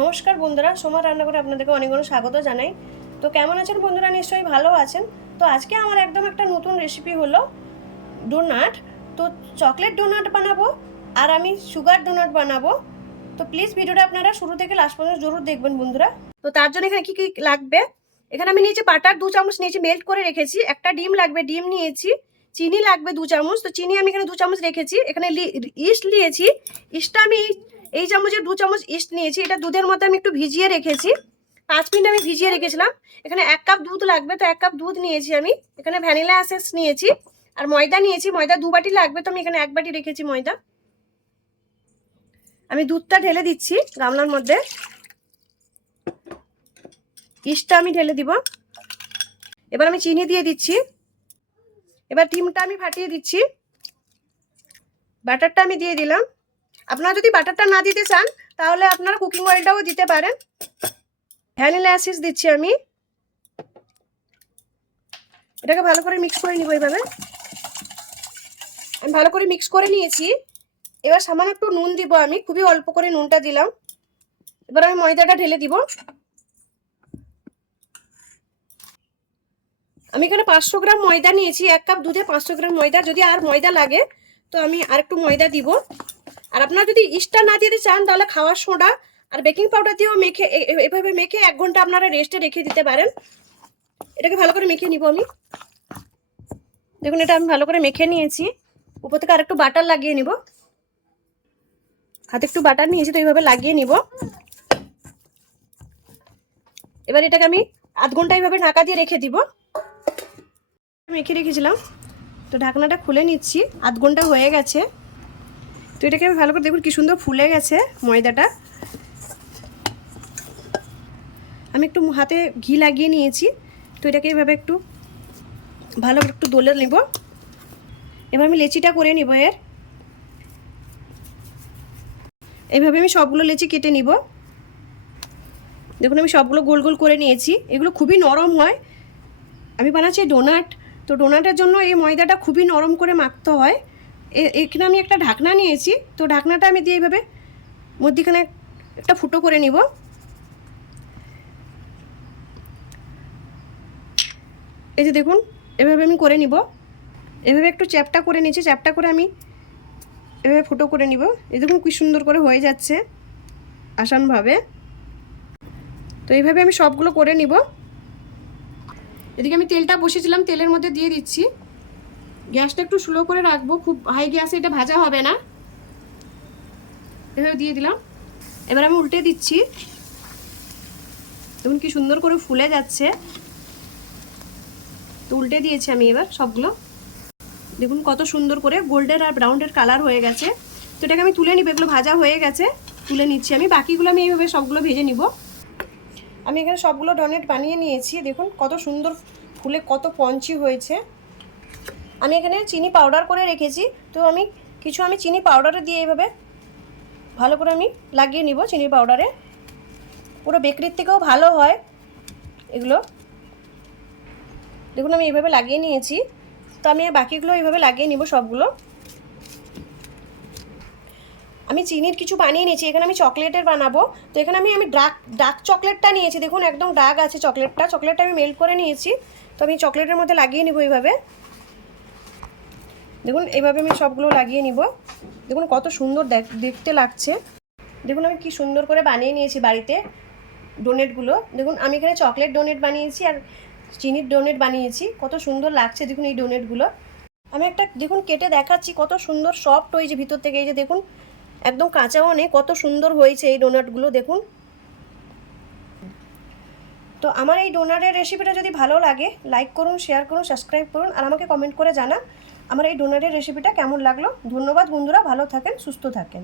নমস্কার বন্ধুরা, সোমা রান্নাঘরে আপনাদেরকে অনেক অনেক স্বাগত জানাই। তো কেমন আছেন বন্ধুরা? নিশ্চয়ই ভালো আছেন। তো আজকে আমার একদম একটা নতুন রেসিপি হলো ডোনাট। তো চকলেট ডোনাট বানাবো আর আমি সুগার ডোনাট বানাবো। তো প্লিজ ভিডিওটা আপনারা শুরু থেকে লাস্ট পর্যন্ত জরুর দেখবেন বন্ধুরা। তো তার জন্য এখানে কি কি লাগবে, এখানে আমি নিয়েছি বাটার 2 চামচ নিয়েছি, মেল্ট করে রেখেছি। একটা ডিম লাগবে, ডিম নিয়েছি। চিনি লাগবে 2 চামচ, তো চিনি আমি এখানে 2 চামচ রেখেছি। এখানে ইস্ট নিয়েছি, ইস্টটা আমি এই চামচের 2 চামচ ইস্ট নিয়েছি। এটা দুধের মধ্যে আমি একটু ভিজিয়ে রেখেছি, 5 মিনিট আমি ভিজিয়ে রেখেছিলাম। এখানে 1 কাপ দুধ লাগবে, তো 1 কাপ দুধ নিয়েছি আমি। এখানে ভ্যানিলা এসেন্স নিয়েছি আর ময়দা নিয়েছি। ময়দা 2 বাটি লাগবে, তো আমি এখানে 1 বাটি রেখেছি ময়দা। আমি দুধটা ঢেলে দিচ্ছি গামলার মধ্যে, ইস্টটা আমি ঢেলে দিব। এবার আমি চিনি দিয়ে দিচ্ছি। এবার ডিমটা আমি ফাটিয়ে দিচ্ছি। বাটারটা আমি দিয়ে দিলাম। আপনারা যদি বাটারটা না দিতে চান তাহলে আপনারা কুকিং অয়েলটাও দিতে পারেন। ভ্যানিলা এসেন্স দিচ্ছি আমি। এটাকে ভালো করে মিক্স করে নিব। এইভাবে আমি ভালো করে মিক্স করে নিয়েছি। এবার সামান্য একটু নুন দিব, আমি খুবই অল্প করে নুনটা দিলাম। এবার আমি ময়দাটা ঢেলে দিব। আমি এখানে 500 গ্রাম ময়দা নিয়েছি। 1 কাপ দুধে 500 গ্রাম ময়দা। যদি আর ময়দা লাগে তো আমি আর একটু ময়দা দিব। আর আপনারা যদি ইস্টটা না দিতে চান তাহলে খাওয়ার সোডা আর বেকিং পাউডার দিয়েও মেখে এভাবে মেখে 1 ঘন্টা আপনারা রেস্টে রেখে দিতে পারেন। এটাকে ভালো করে মেখে নিব আমি। দেখুন এটা আমি ভালো করে মেখে নিয়েছি। উপর থেকে আরেকটু বাটার লাগিয়ে নিব। হাতে একটু বাটার নিয়েছি, তো এইভাবে লাগিয়ে নিব। এবার এটাকে আমি আধ ঘন্টা এইভাবে ঢাকা দিয়ে রেখে দিব। মেখে রেখেছিলাম, তো ঢাকনাটা খুলে নিচ্ছি। আধ ঘন্টা হয়ে গেছে। তো এটাকে আমি ভালো করে দেখুন কি সুন্দর ফুলে গেছে ময়দাটা। আমি একটু হাতে ঘি লাগিয়ে নিয়েছি, তো এটাকে এইভাবে একটু ভালো একটু দোলে নিব। এবার আমি লেচিটা করে নিব এর। এইভাবে আমি সবগুলো লেচি কেটে নিব। দেখুন আমি সবগুলো গোল গোল করে নিয়েছি। এগুলো খুবই নরম হয়। আমি বানাচ্ছি ডোনাট, তো ডোনাটের জন্য এই ময়দাটা খুবই নরম করে মাখতে হয়। এখানে আমি একটা ঢাকনা নিয়েছি, তো ঢাকনাটা আমি দিয়ে এইভাবে মধ্যিখানে একটা ফুটো করে নিব। এই যে দেখুন এভাবে আমি করে নিব। এভাবে একটু চ্যাপটা করে নিয়েছি, চ্যাপটা করে আমি এভাবে ফুটো করে নিব। এই দেখুন কি সুন্দর করে হয়ে যাচ্ছে আসানভাবে। তো এইভাবে আমি সবগুলো করে নিব। এদিকে আমি তেলটা বসিয়েছিলাম, তেলের মধ্যে দিয়ে দিচ্ছি। গ্যাসটা একটু স্লো করে রাখবো, খুব হাই গ্যাসে এটা ভাজা হবে না। এভাবে দিয়ে দিলাম। এবার আমি উল্টে দিচ্ছি। দেখুন কি সুন্দর করে ফুলে যাচ্ছে। তো উল্টে দিয়েছি আমি এবার সবগুলো। দেখুন কত সুন্দর করে গোল্ডেন আর ব্রাউনের কালার হয়ে গেছে। তো এটাকে আমি তুলে নিব। এগুলো ভাজা হয়ে গেছে, তুলে নিচ্ছি আমি। বাকিগুলো আমি এইভাবে সবগুলো ভেজে নিব। আমি এখানে সবগুলো ডোনাট বানিয়ে নিয়েছি। দেখুন কত সুন্দর ফুলে কত পঞ্চি হয়েছে। আমি এখানে চিনি পাউডার করে রেখেছি, তো আমি চিনি পাউডারে দিয়ে এইভাবে ভালো করে আমি লাগিয়ে নিব। চিনি পাউডারে পুরো বেকারির থেকেও ভালো হয় এগুলো। দেখুন আমি এইভাবে লাগিয়ে নিয়েছি। তো আমি বাকিগুলো এইভাবে লাগিয়ে নিব সবগুলো। আমি চিনির কিছু বানিয়ে নিয়েছি। এখানে আমি চকলেটের বানাবো। তো এখানে আমি ডার্ক চকলেটটা নিয়েছি। দেখুন একদম ডার্ক আছে চকলেটটা আমি মেল্ট করে নিয়েছি। তো আমি চকলেটের মধ্যে লাগিয়ে নিব এইভাবে। দেখুন এইভাবে আমি সবগুলো লাগিয়ে নিব। দেখুন কত সুন্দর দেখতে লাগছে। দেখুন আমি কি সুন্দর করে বানিয়ে নিয়েছি বাড়িতে ডোনেটগুলো। দেখুন আমি এখানে চকলেট ডোনেট বানিয়েছি আর চিনির ডোনেট বানিয়েছি। কত সুন্দর লাগছে দেখুন এই ডোনেটগুলো। আমি একটা দেখুন কেটে দেখাচ্ছি, কত সুন্দর সফট হয়েছে ভিতর থেকে। এই যে দেখুন একদম কাঁচাও নেই, কত সুন্দর হয়েছে এই ডোনাটগুলো দেখুন। তো আমার এই ডোনাটের রেসিপিটা যদি ভালো লাগে লাইক করুন, শেয়ার করুন, সাবস্ক্রাইব করুন আর আমাকে কমেন্ট করে জানান আমার এই ডোনাটের রেসিপিটা কেমন লাগলো। ধন্যবাদ বন্ধুরা, ভালো থাকেন, সুস্থ থাকেন।